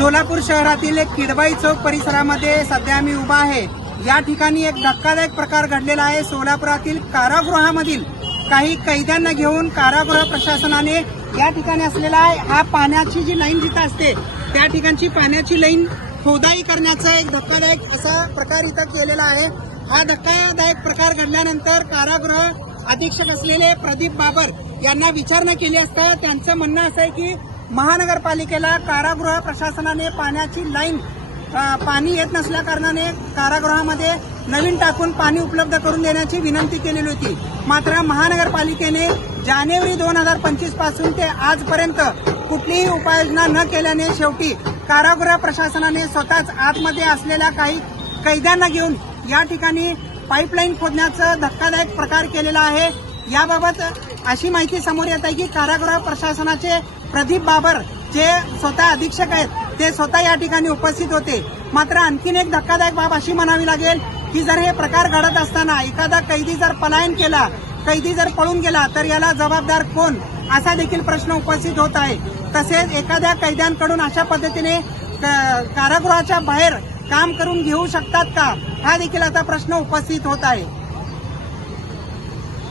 सोलापूर शहरातील एक किडबाई चौक परिसरामध्ये सध्या मी उभा आहे. या ठिकाणी एक धक्कादायक प्रकार घडलेला आहे. सोलापुरातील कारागृहामधील काही कैद्यांना घेऊन कारागृह प्रशासनाने या ठिकाणी असलेला आहे. हा पाण्याची जी लाईन जिथं असते त्या ठिकाणची पाण्याची लाईन खोदाई करण्याचा एक धक्कादायक असा प्रकार इथं केलेला आहे. हा धक्कादायक प्रकार घडल्यानंतर कारागृह अधीक्षक असलेले प्रदीप बाबर यांना विचारणा केली असता त्यांचं म्हणणं असं आहे की महानगरपालिकेला कारागृह प्रशासनाने पाण्याची लाईन पाणी येत नसल्या कारणाने कारागृहामध्ये नवीन टाकून पाणी उपलब्ध करून देण्याची विनंती केलेली होती. मात्र महानगरपालिकेने जानेवारी दोन हजार पंचवीसपासून ते आजपर्यंत कुठलीही उपाययोजना न केल्याने शेवटी कारागृह प्रशासनाने स्वतःच आतमध्ये असलेल्या काही कैद्यांना घेऊन या ठिकाणी पाईपलाईन खोदण्याचा धक्कादायक प्रकार केलेला आहे. याबाबत अशी माहिती समोर येत आहे की कारागृह प्रशासनाचे प्रदीप बाबर जे स्वतः अधीक्षक आहेत ते स्वतः या ठिकाणी उपस्थित होते. मात्र आणखीन एक धक्कादायक बाब अशी म्हणावी लागेल की जर हे प्रकार घडत असताना एखादा कैदी जर पलायन केला कैदी जर पळून गेला तर याला जबाबदार कोण? असा देखील प्रश्न उपस्थित होत आहे. तसेच एखाद्या कैद्यांकडून अशा पद्धतीने कारागृहाच्या बाहेर काम करून घेऊ शकतात का? हा देखील आता प्रश्न उपस्थित होत आहे.